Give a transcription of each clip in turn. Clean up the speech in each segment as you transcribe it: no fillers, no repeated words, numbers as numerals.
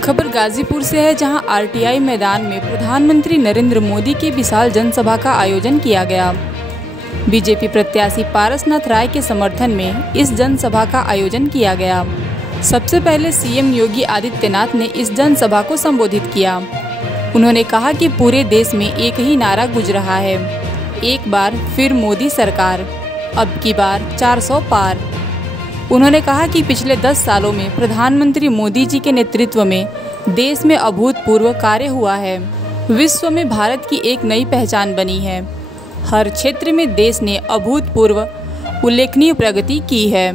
खबर गाजीपुर से है, जहां आरटीआई मैदान में प्रधानमंत्री नरेंद्र मोदी की विशाल जनसभा का आयोजन किया गया। बीजेपी प्रत्याशी पारसनाथ राय के समर्थन में इस जनसभा का आयोजन किया गया। सबसे पहले सीएम योगी आदित्यनाथ ने इस जनसभा को संबोधित किया। उन्होंने कहा कि पूरे देश में एक ही नारा गूंज रहा है, एक बार फिर मोदी सरकार, अब की बार 400 पार। उन्होंने कहा कि पिछले 10 सालों में प्रधानमंत्री मोदी जी के नेतृत्व में देश में अभूतपूर्व कार्य हुआ है। विश्व में भारत की एक नई पहचान बनी है। हर क्षेत्र में देश ने अभूतपूर्व उल्लेखनीय प्रगति की है।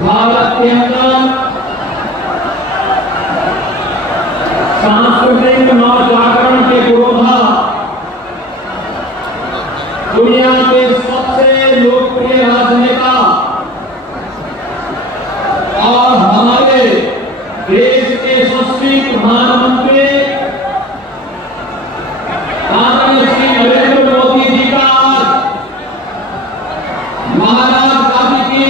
भारत के अंदर सांस्कृतिक नवजागरण के पुरोधा दुनिया के सबसे लोकप्रिय राजनेता और हमारे देश के यशस्वी प्रधानमंत्री आदरणीय श्री नरेंद्र मोदी जी का महाराज गांधी की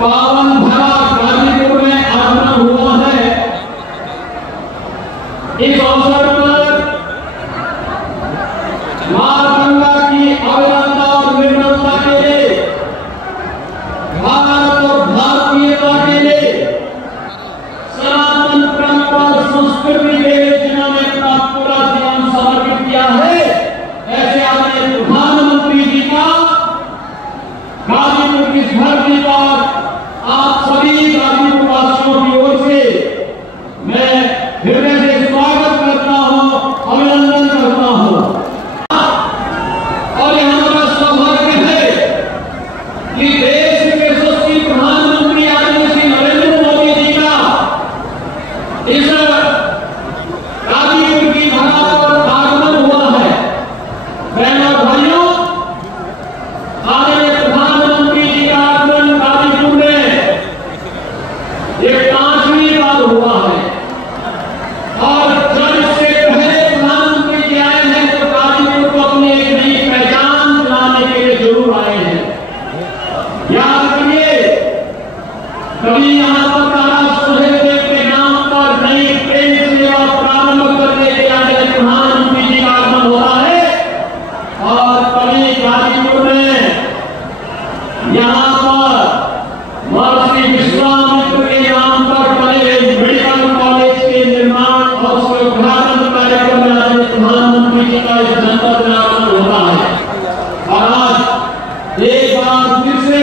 पावन धरा गाजीपुर में आगमन हुआ है। इस अवसर पर मां गंगा की अविरलता और निर्मलता के लिए, भारत और भारतीयता के लिए, सनातन परंपरा और संस्कृति के लिए जिन्होंने अपना पूरा जीवन समर्पित किया है, ऐसे अपने प्रधानमंत्री जी का गाजीपुर की धरती पर आप सभी गाजीपुर वासियों की ओर से मैं हृदय से स्वागत करता हूं, अभिनंदन करता हूं। और यह हमारा सौभाग्य है कि देश के यशस्वी प्रधानमंत्री आदरणीय श्री नरेंद्र मोदी जी का इस गाजीपुर की धरा पर आगमन हुआ है। बहनों और भाइयों, आदरणीय प्रधानमंत्री जी का आगमन गाजीपुर में ये 5वीं बार हुआ है। और जब इससे पहले प्रधानमंत्री जी आए हैं तो गाजीपुर को अपनी एक नई पहचान दिलाने के लिए जरूर आए हैं। याद करिए, कभी यहाँ पर महाराज सुहेलदेव के नाम पर नई ट्रेन सेवा प्रारंभ करने के लिए प्रधानमंत्री जी का आगमन हो रहा है। और कभी गाजीपुर में यहाँ पर महर्षि विश्वामित्र के नाम पर बने मेडिकल कॉलेज के निर्माण और उसके उद्घाटन कार्यक्रम में आज प्रधानमंत्री जी का इस जनपद में आगमन हो रहा है। और आज एक बार फिर से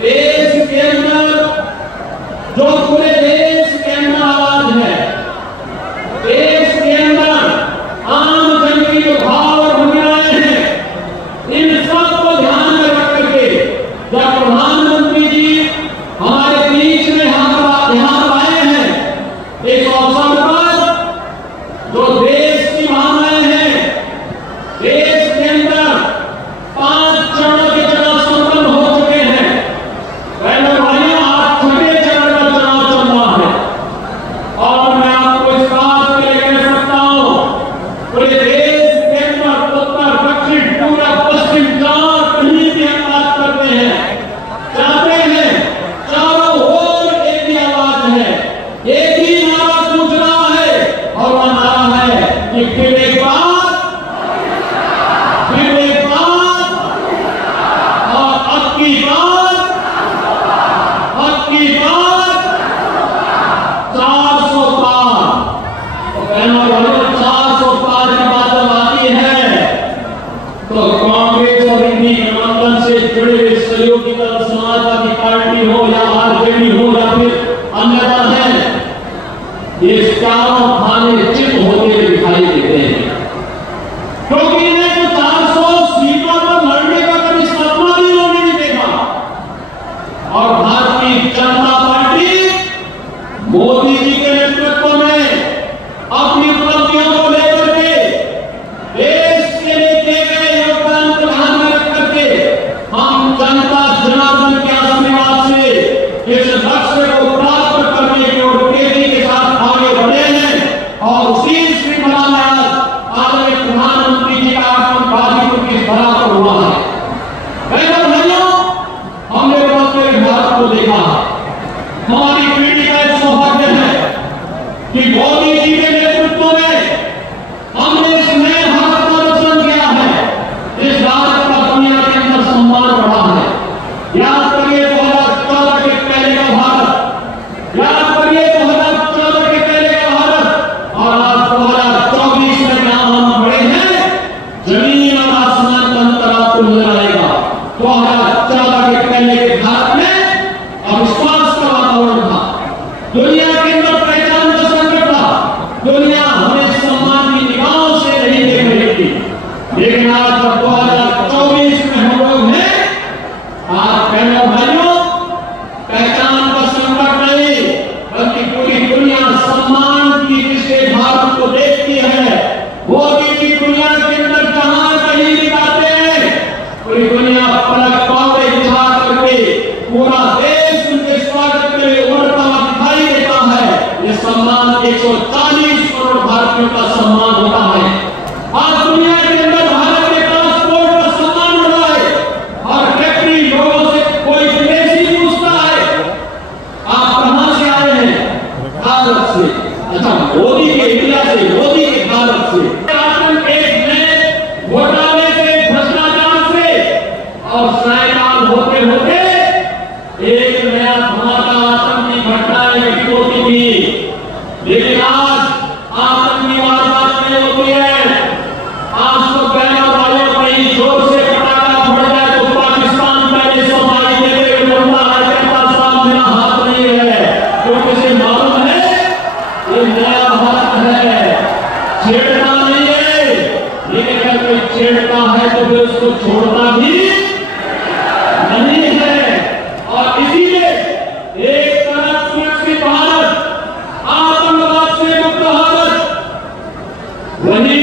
देश के अंदर जो पूरे देश के अंदर आवाज है, देश के अंदर आम जन की जो भाव और भावनाएं हैं, इन सबको ध्यान में रख करके जब प्रधानमंत्री जी हमारे बीच में यहाँ आए हैं, इस अवसर पर जो देश की भावनाएं हैं, देश के अंदर 5 चरणों के चुनाव संपन्न हो चुके हैं। बहनों भाइयों, आज 6वें चरण का चुनाव चल रहा है। और मैं आपको इस बात के लिए कह सकता हूं, पूरे देश के अंदर उत्तर, दक्षिण, पूर्व, पश्चिम, जहां कहीं भी हम बात करते हैं, चाहते हैं, चारों ओर एक ही आवाज है, एक ही नारा गूंज रहा है। और वह नारा है कि फिर एक बार, और अब की बार 400 पार। तो बहनों और भाइयों, 400 पार की बात जब आती है तो कांग्रेस और इंडी गठबंधन से जुड़े हुए सहयोगी दल, समाजवादी पार्टी हो या आरजेडी हो या फिर अन्य दल है, ये चारों खाने चित होते हुए दिखाई देते हैं। क्योंकि इन्हें तो 400 सीटों पर लड़ने का कभी सपना भी उन्होंने नहीं देखा। और भारतीय जनता पार्टी मोदी जी के नेतृत्व में अपनी उपलब्धियों को लेकर के, देश के लिए दिए गए योगदान को ध्यान में रख करके हम जनता जनार्दन के आशीर्वाद से नजर आएगा। 2014 के पहले के भारत में अविश्वास का वातावरण था, दुनिया के अंदर पहचान का संकट था, दुनिया हमें सम्मान की निगाहों से नहीं देख रही थी। लेकिन आज 2024 में हम लोग हैं, आज बहनों भाइयों, पहचान का संकट नहीं, बल्कि पूरी दुनिया सम्मान की जिससे भारत को देखती है, मोदी की दुनिया के अंदर जहां कहीं दिखाते हैं, पूरी दुनिया पलक पावे दिखा करके पूरा देश उनके स्वागत के लिए उमड़ता हुआ दिखाई देता है। ये सम्मान 140 करोड़ भारतीयों का सम्मान होता है। आज दुनिया के अंदर भारत के पासपोर्ट का सम्मान हो रहा है और फैक्ट्री लोगों से कोई विदेशी पूछता है आप कहां से आए हैं? भारत से। अच्छा, मोदी के इंडिया से, मोदी के भारत से। घोटाले से, भ्रष्टाचार से और साइकाल होते होते एक नया धमाका आतंकी घटनाएं घटित होती थी। लेकिन आज आतंकी वारदात नहीं होती है। आज तो बहनों भाइयों कहीं जोर से पटाखा फट जाए तो पाकिस्तान पहले सफाई देते हुए बोलता है, कहता साहब मेरा हाथ नहीं है, क्योंकि इसे मालूम है ये नया भारत है, छेड़ना नहीं है। लेकिन अगर कोई छेड़ता है तो फिर उसको छोड़ना भी नहीं है। और इसीलिए एक तरफ सुरक्षित भारत, आतंकवाद से मुक्त भारत, वहीं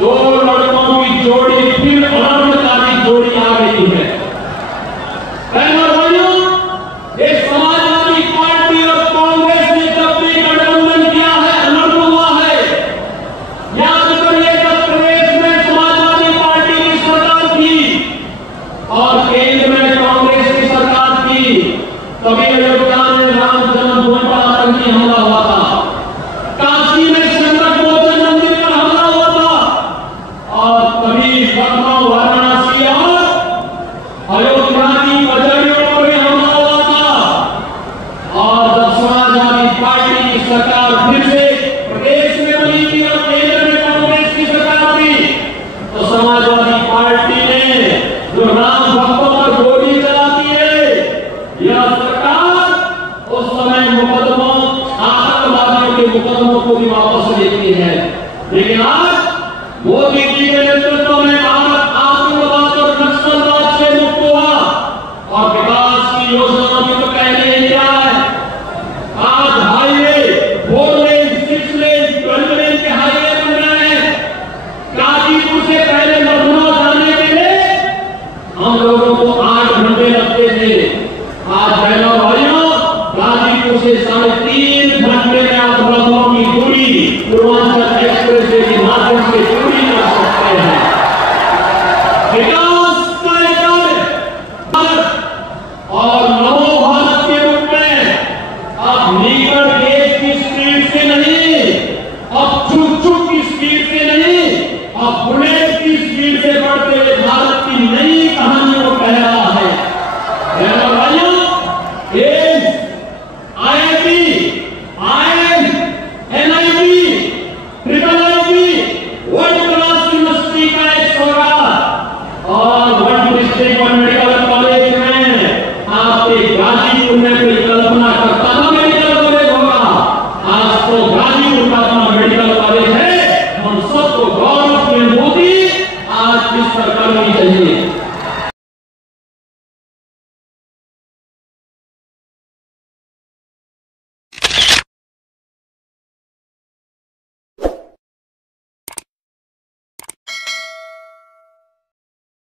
दो लड़कों की जोड़ी फिर अनर्थकारी जोड़ी आ गई है। बहनों भाइयों, ये समाजवादी पार्टी और कांग्रेस ने जब भी गठबंधन किया है, अनर्थ हुआ है। याद करिए, जब प्रदेश में समाजवादी पार्टी की सरकार थी और केंद्र में कांग्रेस की सरकार थी, तभी अयोध्या में राम जन्मभूमि पर आतंकी हमला हुआ था, काशी में संकट मोचन मंदिर पर हमला हुआ था और तभी लखनऊ